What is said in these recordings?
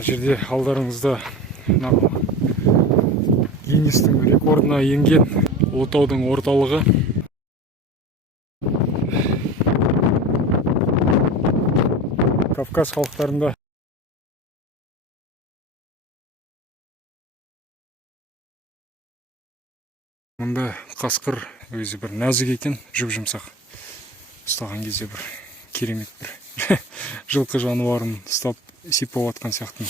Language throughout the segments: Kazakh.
Мына жерде алдарыңызда Гиннестің рекордына енген Ұлытаудың орталығы. Кавказ халықтарында мұнда қасқыр өзі бір нәзік екен, жұп-жұмсақ. Ұстаған кезде бір керемет бір жылқы жануарын ұстап сипап атқан сияқты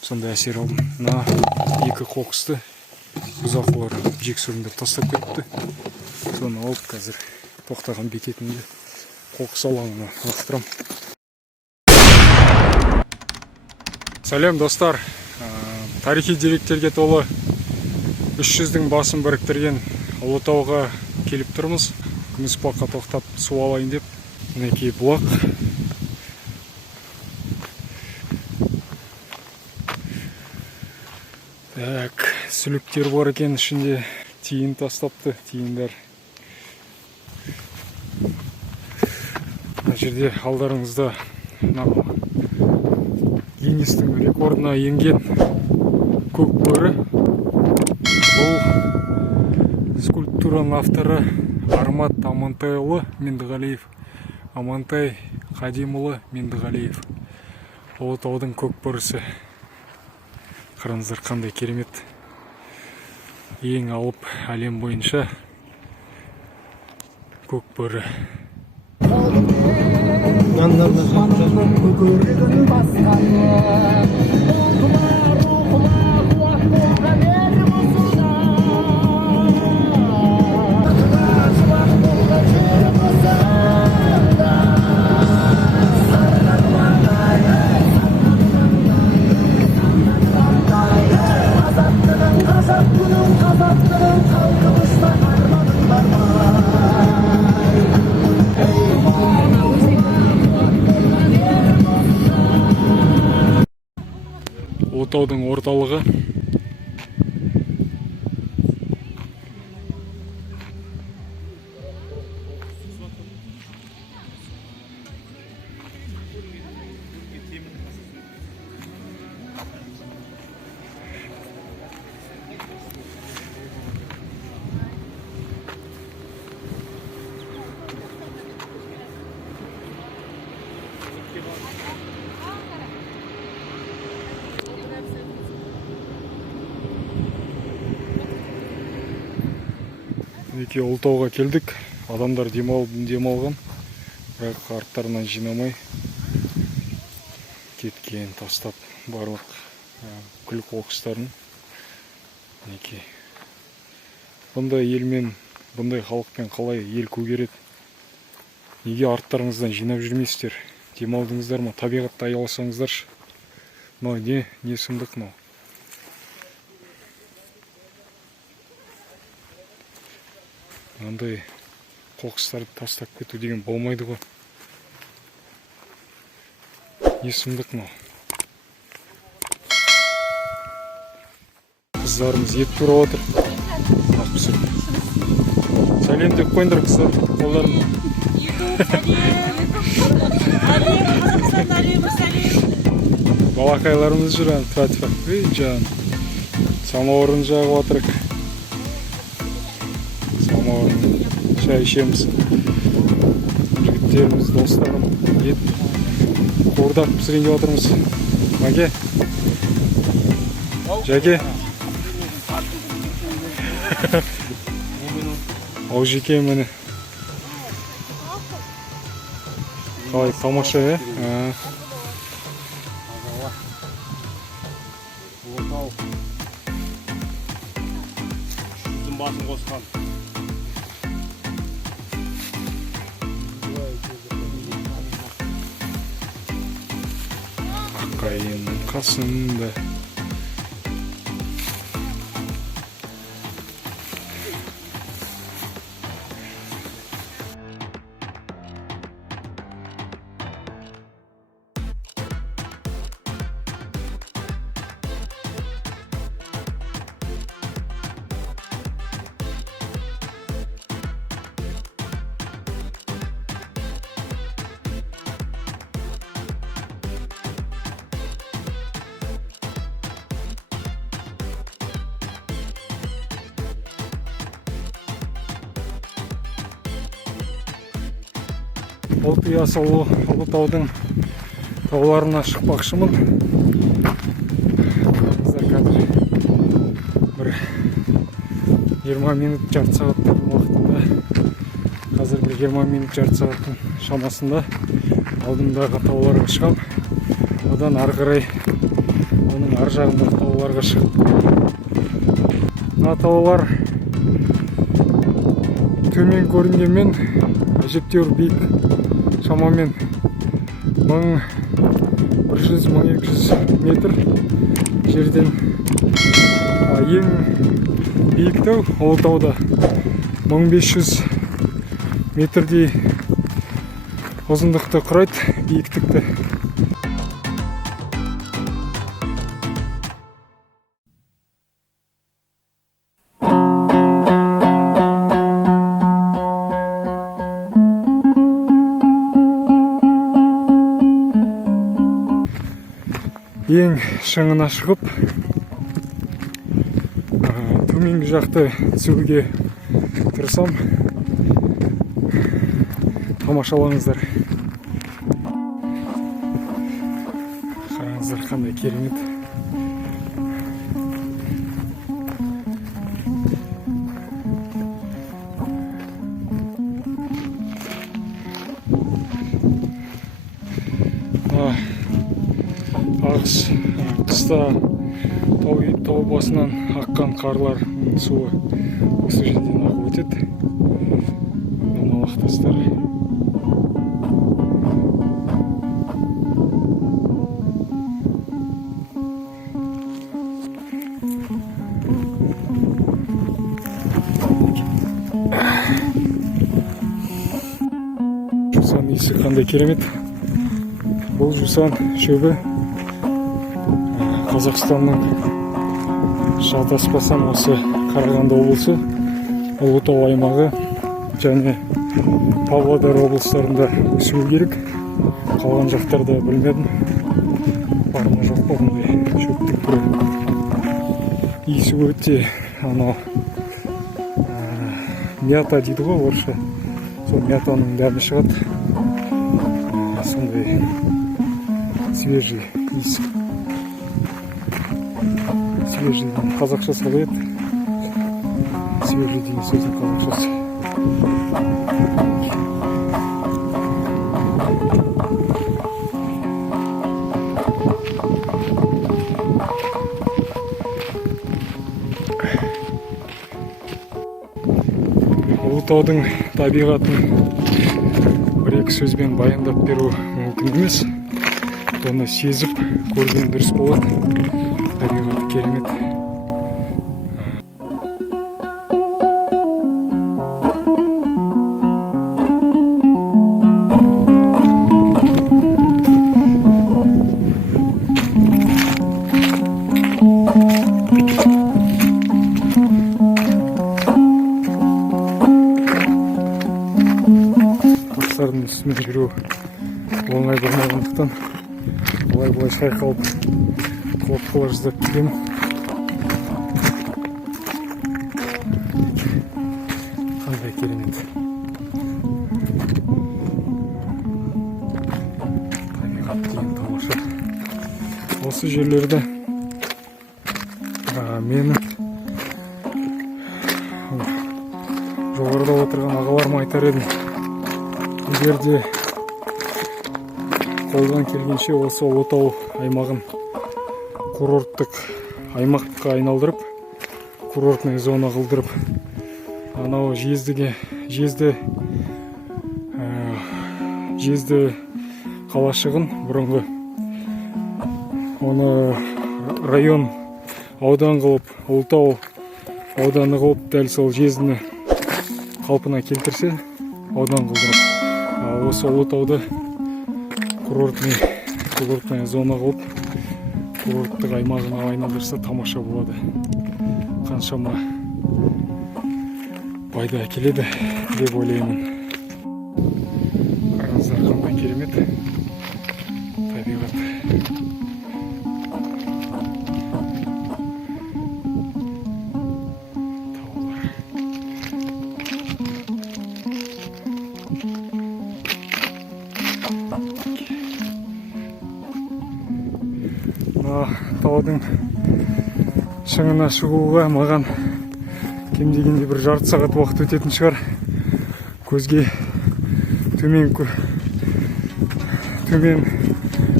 сондай әсер алдым. Мына екі қоқысты бұзақылар жексұрындап тастап кетті. Соны алып қазір тоқтаған бекетінде қоқыс алаңына лақтырам. Сәлем достар, тарихи деректерге толы 300-дің басын біріктірген Ұлытауға келіп тұрмыз. Күмісбаққа тоқтап су алайын деп. Мінекей бұлақ. Так, сүліктер бар екен ішінде. Тиын тастапты, тиындар. Мына жерде алдарыңызда Гиннестің рекордына енген көк бөрі. Бұл скульптураның авторы Армат Амантайұлы Меңдіғалиев. Амантай Қадимұлы Меңдіғалиев. Ұлытаудың көк бөрісі. Қараңыздар қандай керемет. Ең алып әлем бойынша көк бөрі. Ұлытаудың орталығы. Мінекей Ұлытауға келдік. Адамдар демалған. Бірақ арттарынан жинамай кеткен, тастап барлық күл қоқыстарын. Мінекей. Бұндай елмен, бұндай халықпен қалай ел көгереді? Неге арттарыңыздан жинап жүрмейсіздер? Демалдыңыздар ма? Табиғатты аяласаңыздаршы. Мынау не сұмдық мынау? Мынандай қоқыстарды тастап кету деген болмайды ғой. Не сұмдық мынау? Қыздарымыз ет турап отыр. Сәлем деп қойыңдар қыздар. Қолдарын. Балақайларымыз жүр, тратифак. Жан. Самауырын жағып отырық. Шай ішеміз. Жігіттеріміз, достарым, ет қуырдақ пісірейін деп отырмыз. Мәке? Жәке? Ау жеке мені. Қалай, тамаша, Ұлытау. Жүздің басын қосқан. Аққайынның қасында. Ұлты ұясы Ұлытаудың тауларына шықпақшымын. Қазір бір 20 минут жарты сағаттың уақытында, қазір бір 20 минут жарты сағаттың шамасында алдымдағы тауларға шығам. Одан ары қарай оның ар жағындағы тауларға шығып. Мына таулар төмен көрінгенмен әжептәуір биік, шамамен 1100-1200 метр жерден. Ең биік тау Ұлытауда 1500 метрдей ұзындықты құрайды, биіктікті. Ең шыңына шығып, төменгі жақты түсуге тырысам. Тамашалаңыздар. Қараңыздар, қандай керемет. Қыста тау басынан аққан қарлар суы осы жерден ағып өтеді. Домалақ тастар. Жусан иісі қандай керемет. Бұл жусан шөбі Қазақстанның, шатаспасам, осы Қарағанды облысы, Ұлытау аймағы және Павлодар облыстарында өсуі керек. Қалған жақтарда білмедім. Бар ма жоқ па бұндай шөптің түрі. Иісі өте мята дейді ғой орысша. Сол мятаның дәмі шығады. Сондай свежий иіс. Свежий қазақшасы қалай еді? Свежий деген сөздің қазақшасы. Ұлытаудың табиғатын бір-екі сөзбен баяндап беру мүмкін емес. Оны сезіп көрген дұрыс болады. Табиғаты керемет. Тастардың үстімен жүру оңай болмағандықтан олай-бұлай шайқалып құлап қала жаздап келемін. Қандай керемет. Табиғат деген тамаша. Осы жерлерді менің жоғарыда отырған ағаларыма айтар едім. Егер де қолдан келгенше осы Ұлытау аймағын курорттық аймаққа айналдырып, курортный зона қылдырып, анау жезді қалашығын бұрынғы оны район аудан қылып, Ұлытау ауданы қылып, дәл сол жездіні қалпына келтірсе, аудан қылдырып, осы Ұлытауды курортный зона қылып, курорттық аймағына айналдырса тамаша болады. Қаншама пайда әкеледі деп ойлаймын. Қараңыздар, қандай керемет табиғат. Таулар. таудың шыңына шығуға маған кем дегенде бір жарты сағат уақыт өтетін шығар. Көзге төмен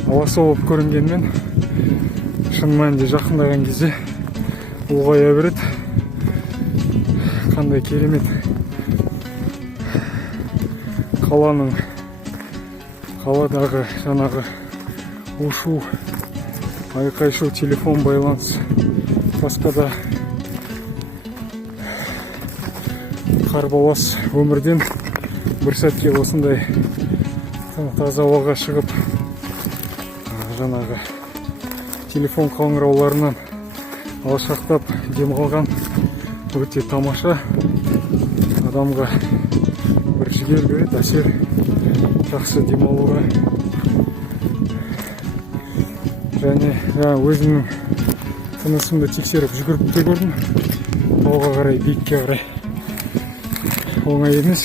ауасы болып көрінгенмен шын мәнінде жақындаған кезде ұлғая береді. Қандай керемет қаладағы жаңағы ушу, айқай-шу, телефон байланыс, басқа да қарбалас өмірден бір сәтке осындай таза ауаға шығып, жаңағы телефон қоңырауларынан алшақтап демалған өте тамаша, адамға бір жігер береді, әсер, жақсы демалуға. Және өзімнің тынысымды тексеріп жүгіріп те көрдім. Тауға қарай, биікке қарай оңай емес.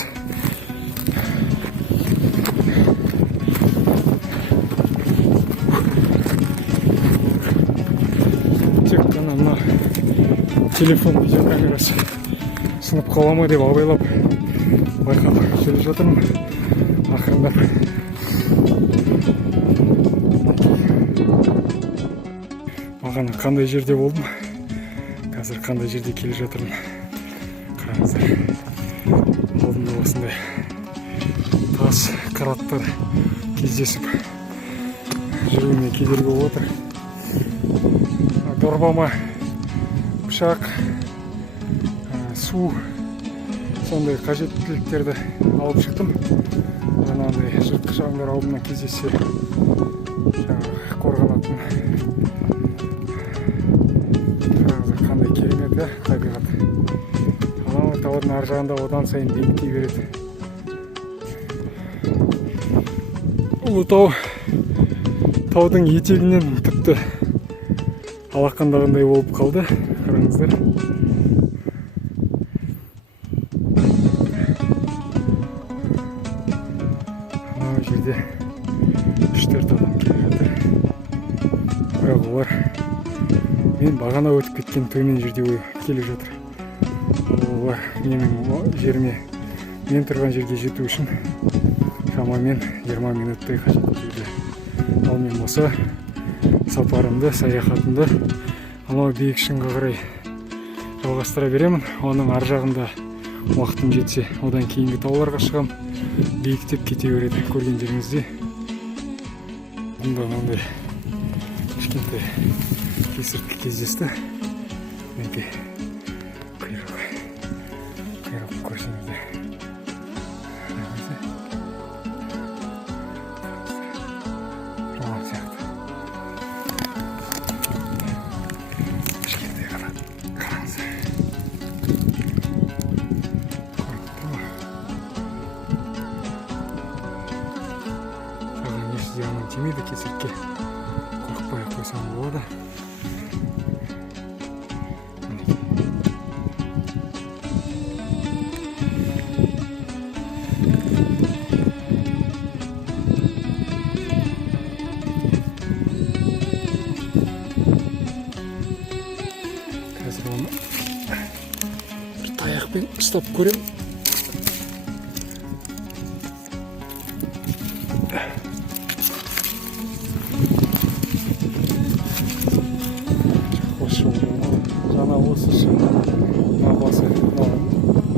Тек қана мына телефон видеокамерасы сынып қала ма деп абайлап байқап келе жатырмын. Ақырындап бағана қандай жерде болдым, қазір қандай жерде келе жатырмын. Қараңыздар, алдымда осындай тас қыраттар кездесіп жүруіме кедергі болып отыр. Дорбама пышақ, су, сондай қажеттіліктерді алып шықтым. Жаңағындай жыртқыш аңдар алдымнан кездессе қорғанатын. Қараңыздар, қандай керемет табиғат. Анау таудың ар жағында одан сайын биіктей береді. Ұлытау таудың етегінен тіпті алақандағандай болып қалды. Қараңыздар. Анау жерде 3-4 адам келе жатыр. Бірақ олар мен бағана өтіп кеткен төмен жерде келе жатыр. Олар менің жеріме, мен тұрған жерге жету үшін шамамен 20 минуттай қажет етеді. Ал мен болса сапарымды, саяхатымды анау биік шыңға қарай жалғастыра беремін. Оның ар жағында уақытым жетсе, одан кейінгі тауларға шығам, биіктеп кете береді. Көргендеріңізде мұндай кішкентай кесірткі кездесті. Мінекей құйрық көрсеңіздер. Жаман сияқты. Кішкентай ғана қараңыздар. Саған еш зияным тимейді, кесіртке қорықпай қойсам болады. Қазір оны бір таяқпен ұстап көрем. Жаңа осы шыңнан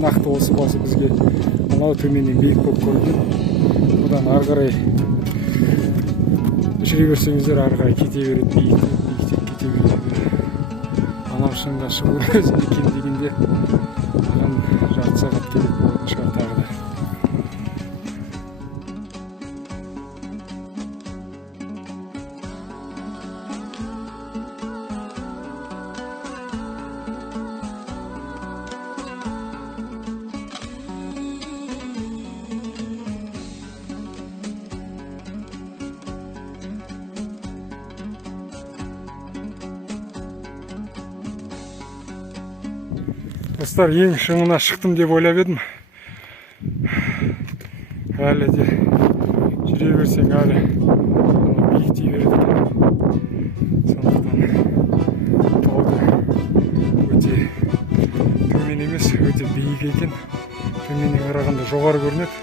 нақты осы басы бізге анау төменнен биік болып көрінген. Одан ары қарай жүре берсеңіздер, ары қарай кете береді, биіктеп кете береді. Анау шыңға шығу өзінде кем дегенде маған жарты сағат керек болатын шығар тағы да. Достар, ең шыңына шықтым деп ойлап едім. Әлі де жүре берсең әлі биіктей береді екен. Тауды өте төмен емес, өте биік екен. Төменнен қарағанда жоғары көрінеді,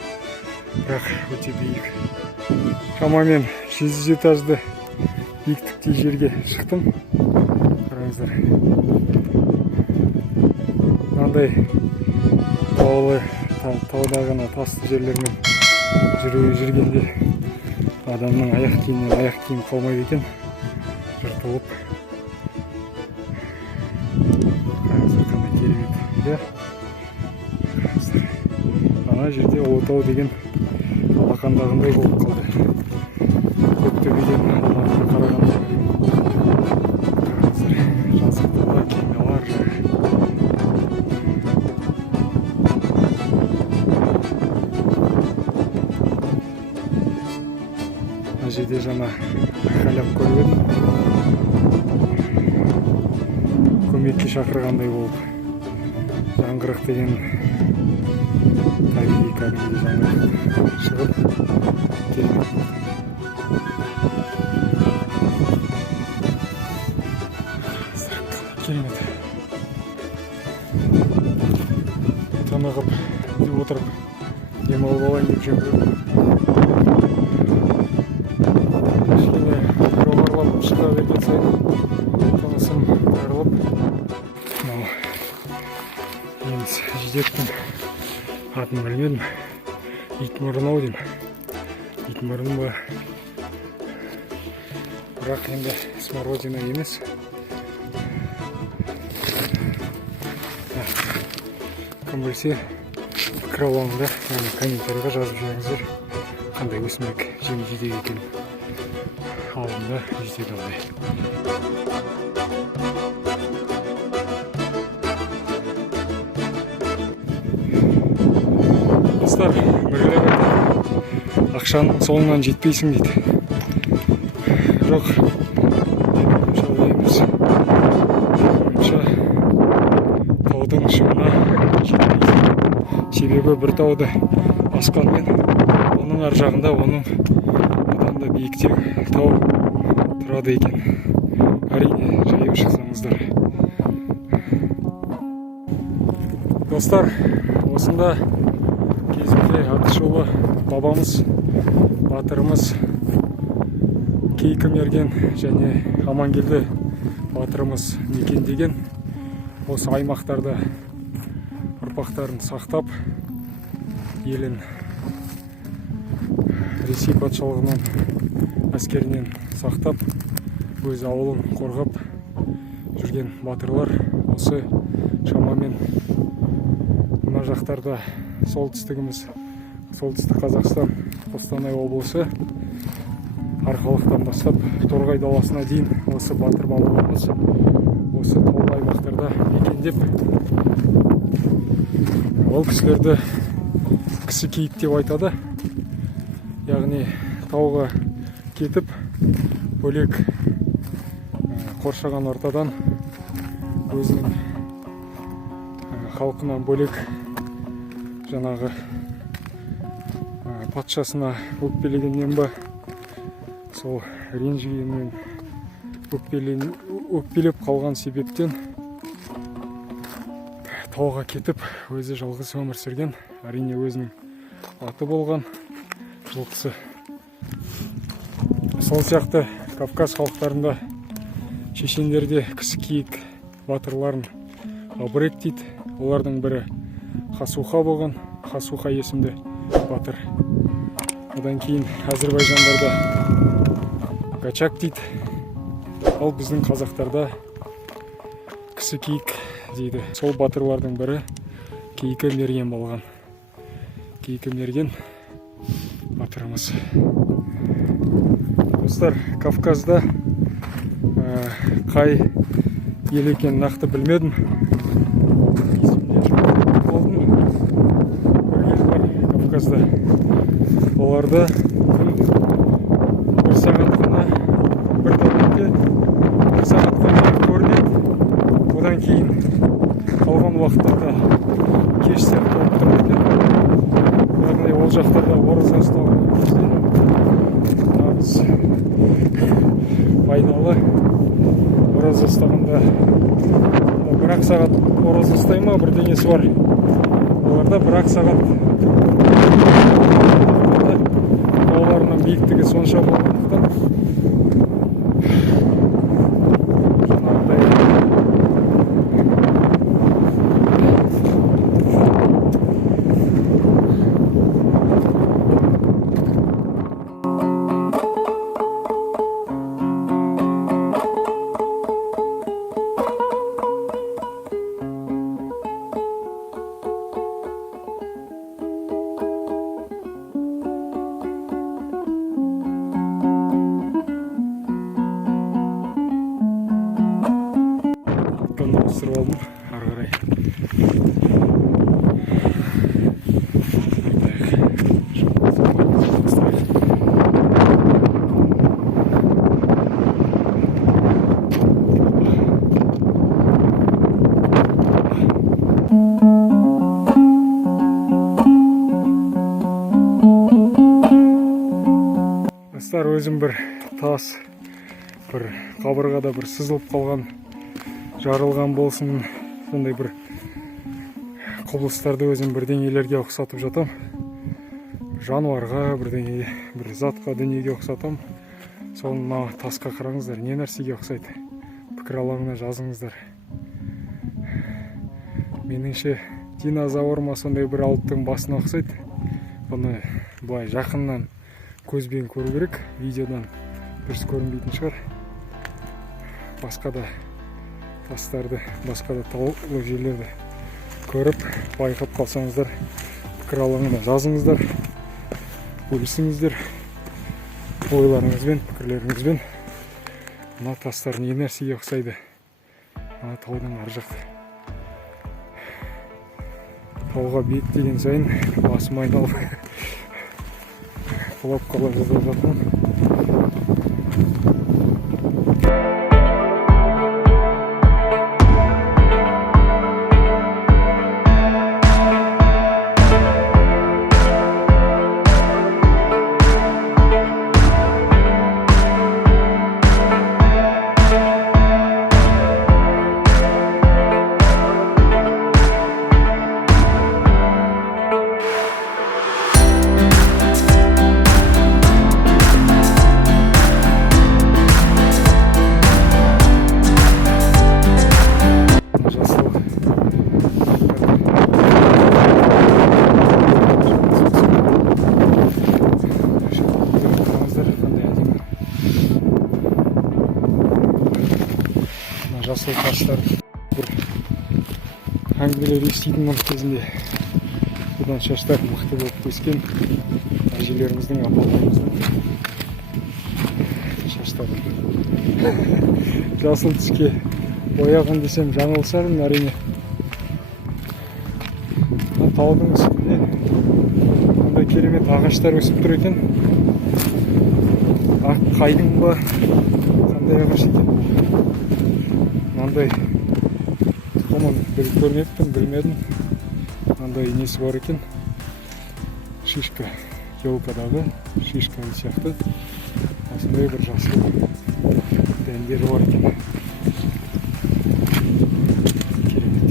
бірақ өте биік. Шамамен 100 этажды биіктікте жерге шықтым. Қараңыздар. Мынандай тауда ғана тасты жерлермен жүргенде адамның аяқ киімінен аяқ киім қалмайды екен, жыртылып. Қараңыздар, қандай керемет. Ана жерде Ұлытау деген алақандағындай болып қалды. Көктөбеден Алматыға қарағанда қараңыздар, жазықтағы кемелар. Мына жерде жаңа айқайлап көріп едім. Көмекке шақырғандай болып. Жаңғырық деген табиғи кәдімгі жаңғырық шығып керемет болды. Керемет. Тынығып отырып демалып алайын деп жүрмін. Кішкене жоғарылап шыға берген сайын тынысым тарылып. Мынау неміс жидектің атын білмедім. Итмұрын-ау деймін. Итмұрын ба? Бірақ енді смородина емес. Кім білсе, пікір алаңында комментарийға жазып жүріңіздер, қандай өсімдік жем-жидек екен. Алдында жетеді ондай. Достар, біреулер ақшаның соңынан жетпейсің дейді. Жоқ, олай емес. Таудың шыңына жетпейсің. Себебі бір тауды асқанмен, оның ар жағында оның одан да биіктеу тау тұрады екен. Әрине, жаяу шықсаңыздар. Достар, осында кезінде Атышулы бабамыз, батырымыз Кейкі мерген және Амангелді батырымыз мекендеген осы аймақтарда ұрпақтарын сақтап, елін Ресей патшалығынан әскерінен сақтап, өз ауылын қорғап жүрген батырлар осы шамамен мына жақтарда солтүстігіміз, солтүстік Қазақстан, Қостанай облысы, Арқалықтан бастап Торғай даласына дейін осы батыр бабаларымыз осы таулы аймақтарда мекендеп, ол кісілерді кісі кейік деп айтады. Яғни тауға кетіп, бөлек қоршаған ортадан өзінің халқынан бөлек жаңағы патшасына өкпелегеннен ба, сол ренжігенмен өкпелеп қалған себептен тауға кетіп, өзі жалғыз өмір сүрген. Әрине өзінің аты болған жылқысы. Сол сияқты Кавказ халықтарында, шешендерде кісі киік батырларын абырек дейді. Олардың бірі Хасуха болған, Хасуха есімді батыр. Одан кейін Әзірбайжандарда Гачак дейді. Ал біздің қазақтарда кісі киік дейді. Сол батырлардың бірі Кейкі мерген болған. Кейкі мерген батырымыз. Достар, Кавказда қай ел екенін нақты білмедім. Кавказда оларда бір сағатқана бір тәулікте бір сағатқана көрінеді. Одан кейін қалған уақыттарда кеш сияқты болып тұрады. Яғни ол жақтарда ораза ұстау нағыз пайдалы ораза ұстағанда бір-ақ сағат ораза ұстай ма бірдеңесі бар. Оларда бір-ақ сағат тауларының биіктігі сонша болғандықтан ысырып алдым ары қарай. Достар, өзім бір тас, бір қабырғада бір сызылып қалған, жарылған болсын, сондай бір құбылыстарды өзім бірдеңелерге ұқсатып жатам. Жануарға, бірдеңе, бір затқа, дүниеге ұқсатам. Соны мына тасқа қараңыздар, не нәрсеге ұқсайды? Пікір алаңына жазыңыздар. Меніңше динозавр ма сондай бір алыптың басына ұқсайды. Бұны былай жақыннан көзбен көру керек, видеодан дұрыс көрінбейтін шығар. Басқа да тастарды, басқа да таулы жерлерді көріп, байқап қалсаңыздар, пікір алаңына жазыңыздар, бөлісіңіздер ойларыңызбен, пікірлеріңізбен. Мына тастар не нәрсеге ұқсайды? Мына таудың ар жақта. Тауға биіктеген сайын басым айналып құлап қала жаздап жатырмын. Жасыл тастар бір әңгімелер еститінмін кезінде. Бұдан шаштар мықты болып өскен әжелеріміздің, апаларымыздың шаштары. Жасыл түске бояған десем жаңылсармын әрине. Таудың үстінде қандай керемет ағаштар өсіп тұр екен. Ақ қайдың ба, қандай ағаш екен. Мынандай тұқымын көрмеппін, білмедім. Мынандай несі бар екен. Шишка, елкадағы шишка сияқты. Осындай бір жасыл дәндері бар екен. Керемет.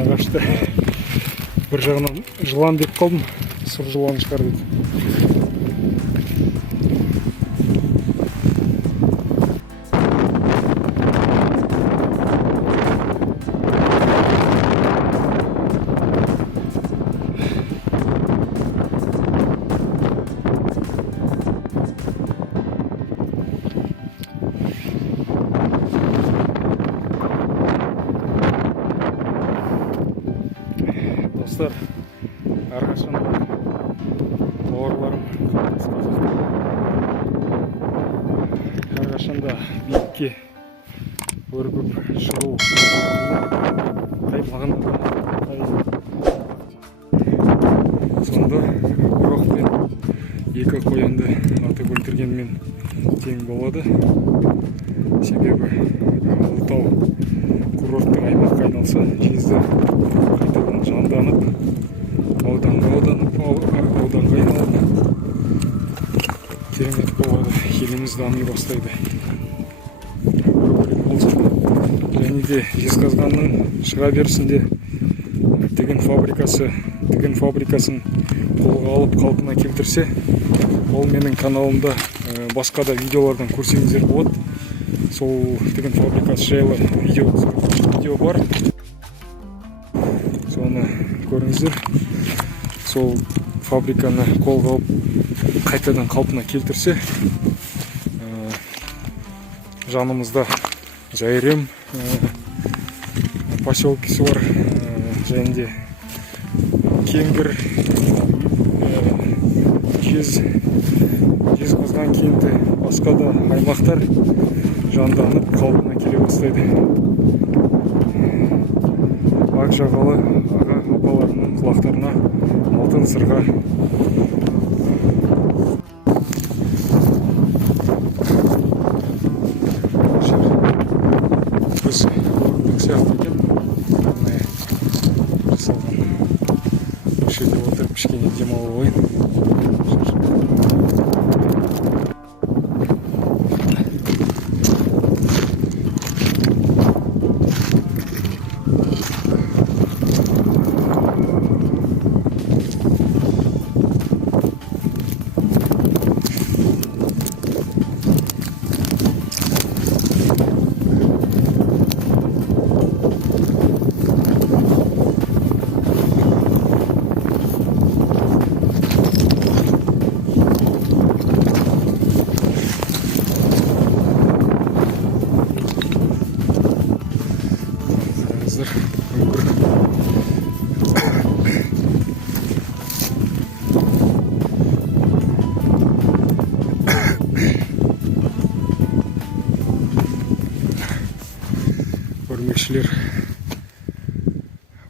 Ағашты бір жағынан жылан деп қалдым, сұр жылан шығар деді. Достар, әрқашан бауырларым, әрқашан да биікке өрбіп шығу қаймаған сонда ұрақ пен екі қоянды атып өлтіргенмен тең болады. себебі Ұлытау курорттық аймаққа айналса жезді қайтадан жанданып ауданға айналып керемет болады, еліміз дами бастайды. Және де Жезқазғанның шыға берісінде тігін фабрикасын қолға алып қалпына келтірсе, ол менің каналымда басқа да видеолардан көрсеңіздер болады. Сол тігін фабрикасы жайлы видео бар, соны көріңіздер. Сол фабриканы қолға алып қайтадан қалпына келтірсе, жанымызда Жайрем поселкесі бар, және де Кеңгір, Жезқазған кенті, басқа да аймақтар жанданып қалпына келе бастайды. Ақ жағалы аға апаларының құлақтарына алтын сырға. Біз орындық сияқты екен, арнайы жасалған. Бұл жерде отырып кішкене демалып алайын.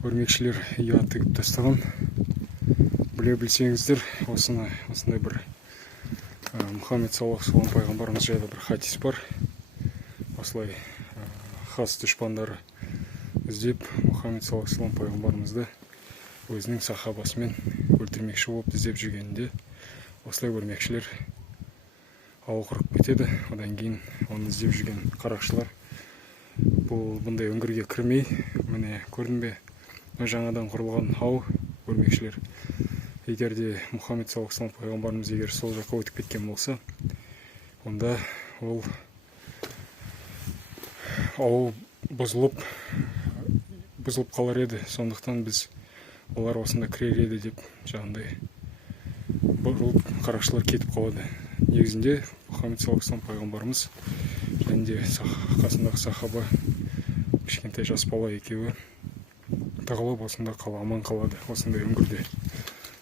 Өрмекшілер ұя тігіп тастаған. Біле білсеңіздер, осындай бір Мұхаммед саллаллаху алейхи ва саллям пайғамбарымыз жайлы бір хадис бар. Осылай хас дұшпандары іздеп Мұхаммед саллаллаху алейхи ва саллям пайғамбарымызды өзінің сахабасымен өлтірмекші болып іздеп жүргенінде, осылай өрмекшілер ау құрып кетеді. Одан кейін оны іздеп жүрген қарақшылар бұндай үңгірге кірмей, міне көрдің бе, жаңадан құрылған ау өрмекшілер. Егер де Мұхаммед саллаллаху алейхи ва саллям пайғамбарымыз егер сол жаққа өтіп кеткен болса, онда ол ау бұзылып қалар еді. Сондықтан біз олар осында кірер еді деп жаңағыдай бұрылып қарақшылар кетіп қалады. Негізінде Мұхаммед саллаллаху алейхи ва саллям пайғамбарымыз және де қасындағы сахаба, кішкентай жас бала екеуі тығылып осында аман қалады, осындай үңгірде.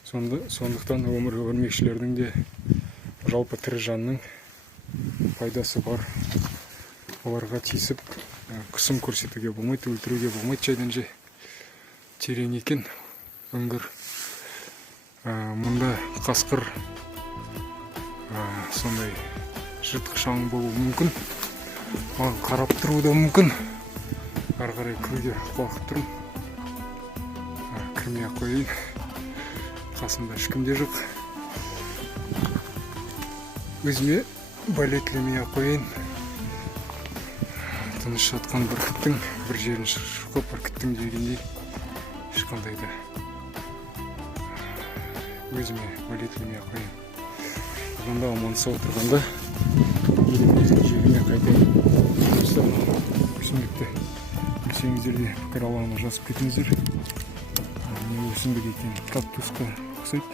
Сондықтан өрмекшілердің де жалпы тірі жанның пайдасы бар. Оларға тиісіп қысым көрсетуге болмайды, өлтіруге болмайды. Жайдан жай терең екен үңгір. Мұнда қасқыр сондай жыртқышаң болуы мүмкін. Маған қарап тұруы да мүмкін. Ары қарай кіруге қорқып тұрмын. Кірмей-ақ қояйын. Қасымда ешкім де жоқ. Өзіме бәлетлемей-ақ қояйын. Тыныш жатқан бүркіттің бір жерін шұқып бүркіттің дегендей ешқандай да өзіме бәлетлемей-ақ қояйын. Бұнда аманса отырғанда еліміздің жеріне қайтайын. Өсімдікті өсеңіздерге пікір алаңына жазып кетіңіздер. Не өсімдік екен, кактусқа ұқсайды.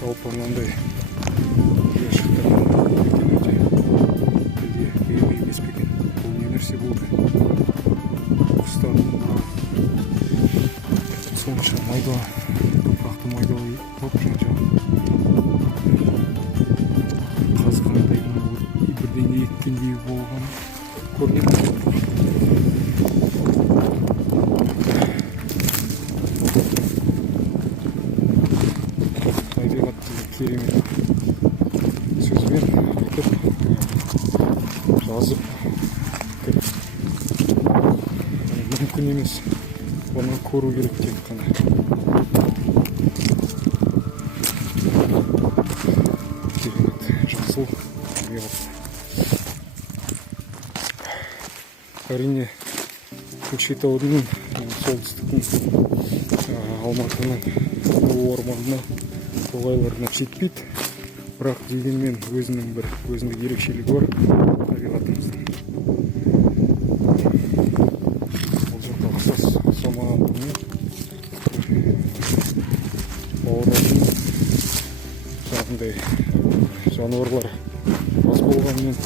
Жалпы мынандай сонша майда, топырақты майда болып қазғандай бірдеңе еккендей болған көрінеді. Табиғатты керемет сөзбен айтып жазып мүмкін емес, оны көру керек тек қана. Керемет жасыл табиғат. Әрине Көкшетаудың солтүстіктің Алматының орманына тоғайларына жетпейді, бірақ дегенмен өзінің бір өзіндік ерекшелігі бар табиғатымыздың. Бұл жақта ұқсас ұқсамағандығымен бауырлардың жағындай жануарлар аз болғанымен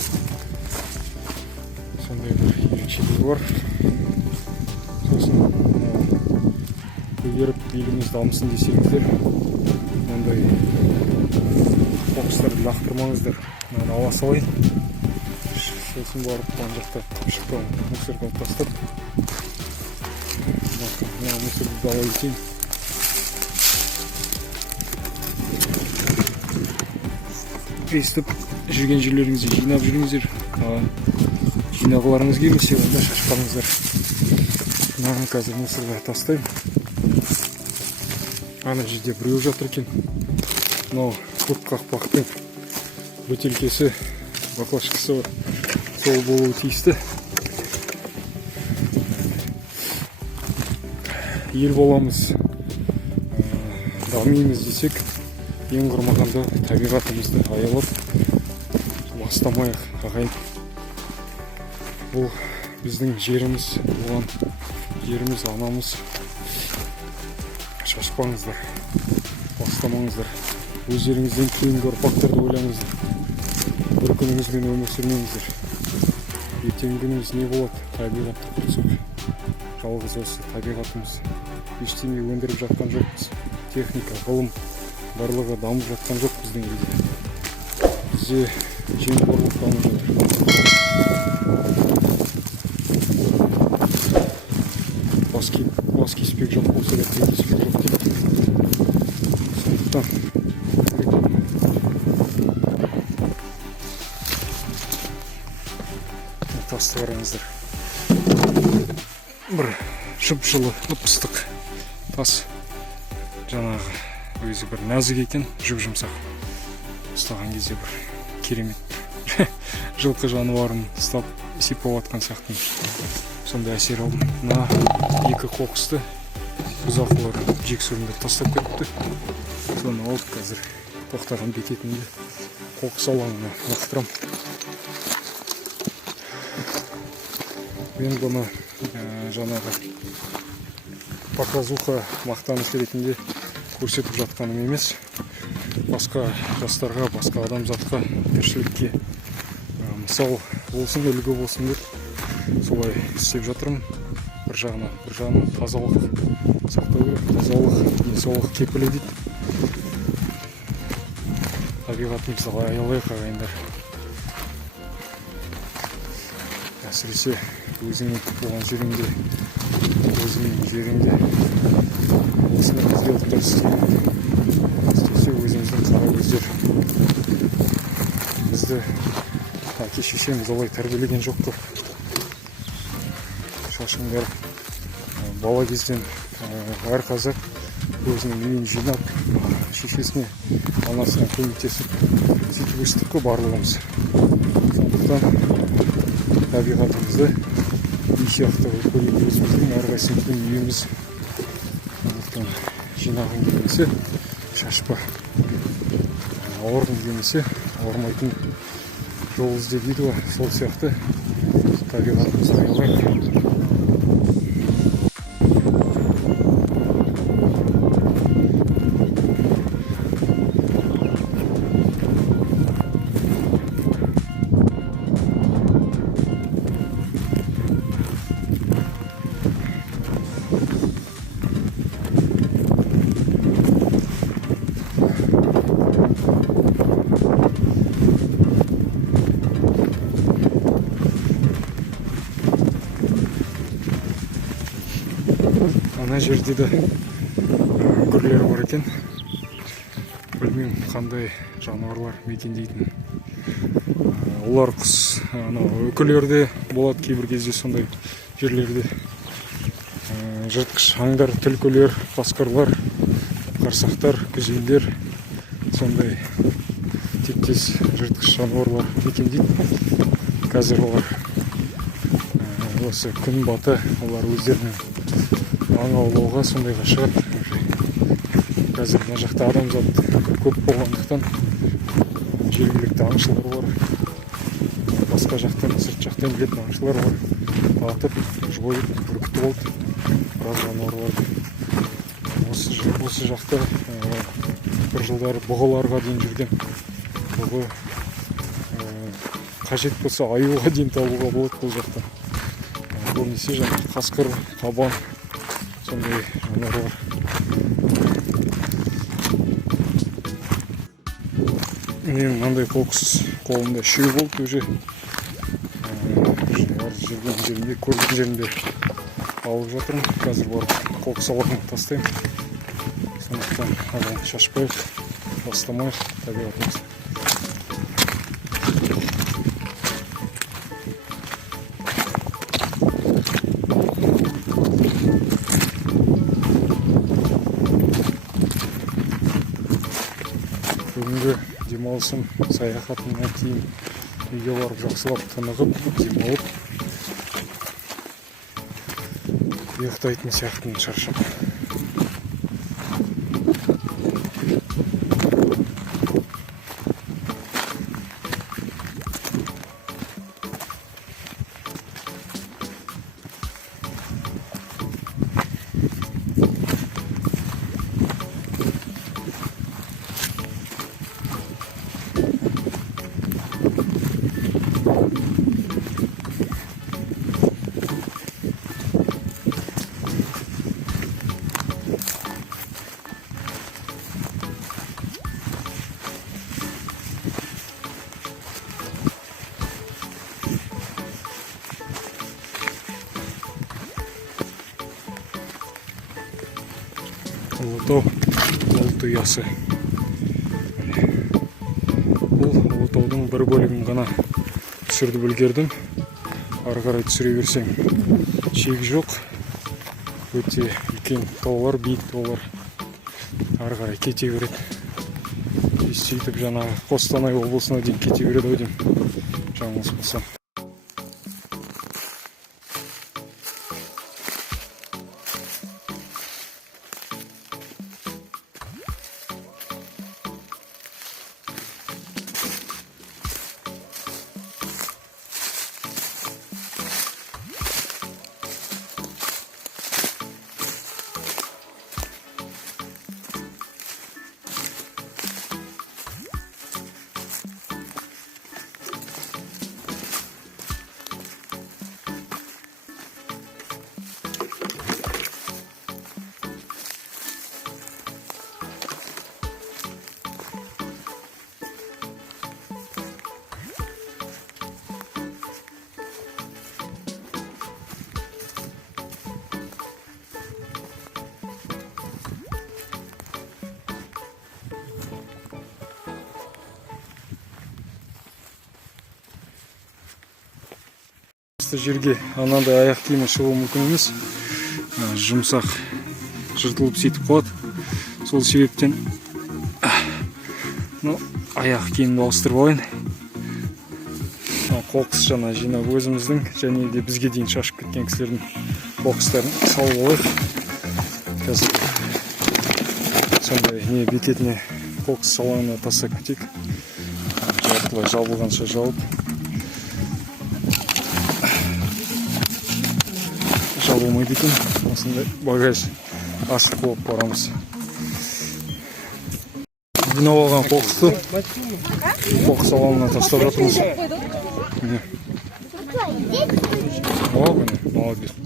сондай бір ерекшелігі бар. Сосын көгеріп еліміз дамысын десеңіздер, ондай қоқыстарды лақтырмаңыздар. Мынаны ала салайын. Сосын барып ана жақта қапшықтан мусордан тастап, мына мусорды ала кетейін. Естіп жүрген жерлеріңізді жинап жүріңіздер. Жинағыларыңыз келмесе, онда шашпаңыздар. Мынаны қазір мусорға тастаймын. Ана жерде біреу жатыр екен. Мынау көк қақпақтың бөтелкесі, баклажкасы сол болуы тиісті. Ел боламыз, дамимыз десек, ең құрмағанда табиғатымызды аялап ластамайық ағайын. Бұл біздің жеріміз, болған жеріміз, анамыз. Шашпаңыздар, ластамаңыздар. Өздеріңізден кейінгі ұрпақтарды ойлаңыздар. Бір күніңізбен өмір сүрмеңіздер. Ертеңгі күніміз не болады? Табиғатты құртсақ. Жалғыз осы табиғатымыз. Ештеңе өндіріп жатқан жоқпыз. Техника, ғылым барлығы дамып жатқан жоқ біздің елде. Бізде жемқорлық дамып жатыр. Бас кеспек жоқ болса да кеспек жоқ дейді. Сондықтан тасты қараңыздар. Бір жып-жылы, ып-ыстық тас. Жаңағы өзі бір нәзік екен, жұп-жұмсақ. Ұстаған кезде бір керемет жылқы жануарын ұстап сипап атқан сияқты сондай әсер алдым. Мына екі қоқысты бұзақылар жексұрынды тастап кетті. Соны алып қазір тоқтаған бекетінде қоқыс алаңына лақтырам. Мен бұны жаңағы показуха мақтаныш ретінде көрсетіп жатқаным емес. Басқа жастарға, басқа адамзатқа, тіршілікке мысал болсын, үлгі болсын деп солай істеп жатырмын. Бір жағынан тазалық сақтау керек. Тазалық денсаулық кепілі дейді. Табиғатымызды аялайық ағайындар. Әсіресе өзіңнің туған жеріңде, өзіңнің жеріңде осындай қызметтер істесе өзіміздің қара көздер. Бізді әке-шешеміз олай тәрбиелеген жоқ қой. Шашыңдар бала кезден әр қазақ өзінің үйін жинап, шешесіне, анасына көмектесіп, сөйтіп өстік қой барлығымыз. Сондықтан табиғатымызды үй сияқты көрейік, өзіміздің әрқайсымыздың үйіміз. Сондықтан жинағың келмесе шашпа, ауырғың келмесе ауырмайтын жол ізде дейді ғой, сол сияқты табиғатымызды аялайық. мына жерде де үкірлер бар екен. Білмеймін қандай жануарлар мекендейтін. Олар құс, үкілерде болады кейбір кезде сондай жерлерде. Жыртқыш аңдар, түлкілер, қасқырлар, қарсақтар, күзендер, сондай тектес жыртқыш жануарлар мекендейді. Қазір олар осы күн баты, олар өздерінің аң аулауға сондайға шығады. Қазір мына жақта адамзат көп болғандықтан жергілікті аңшылар бар. Басқа жақтан, сырт жақтан келетін аңшылар бар. Атып, жойып, бүркітіп алды біраз жануарларды. Осы жақта бір жылдары бұғыларға дейін жүрген. Бұғы қажет болса аюға дейін табуға болады бұл жақта. Көбінесе жаңағы қасқыр, қабан, сондай жануарлар. Мен мынандай қоқыс қолымда үшеу болды уже. Жүрген жерінде, көрген жерінде алып жатырмын. Қазір барып қоқыс алаңын тастаймын. Сондықтан адам шашпайық, тастамайық табиғатымызды. Бүгінгі демалысым, саяхатымнан кейін үйге барып жақсылап тынығып, демалып ұйықтайтын сияқтымын, шаршап. Ұлытау ұлт ұясы. Бұл Ұлытаудың бір бөлігін ғана түсірді үлгердім. Ары қарай түсіре берсем шегі жоқ. Өте үлкен таулар, биік таулар. Ары қарай кете береді. Сөйтіп жаңағы Қостанай облысына дейін кете береді ау деймін. Жаңылыс болсам. Жерге анандай аяқ киімі шығуы мүмкін емес. Жұмсақ жыртылып сөйтіп қалады. Сол себептен аяқ киімді ауыстырып алайын. Қоқыс жаңа жинап өзіміздің және де бізге дейін шашып кеткен кісілердің қоқыстарын салып алайық. Қазір сондай не бекетіне қоқыс салаңына тастап кетейік. Жартылай жабылғанша жауып. Жабылмайды екен. Осындай багаж астық болып барамыз. Жинап алған қоқысты қоқыс алаңына тастап жатырмыз. Молодец.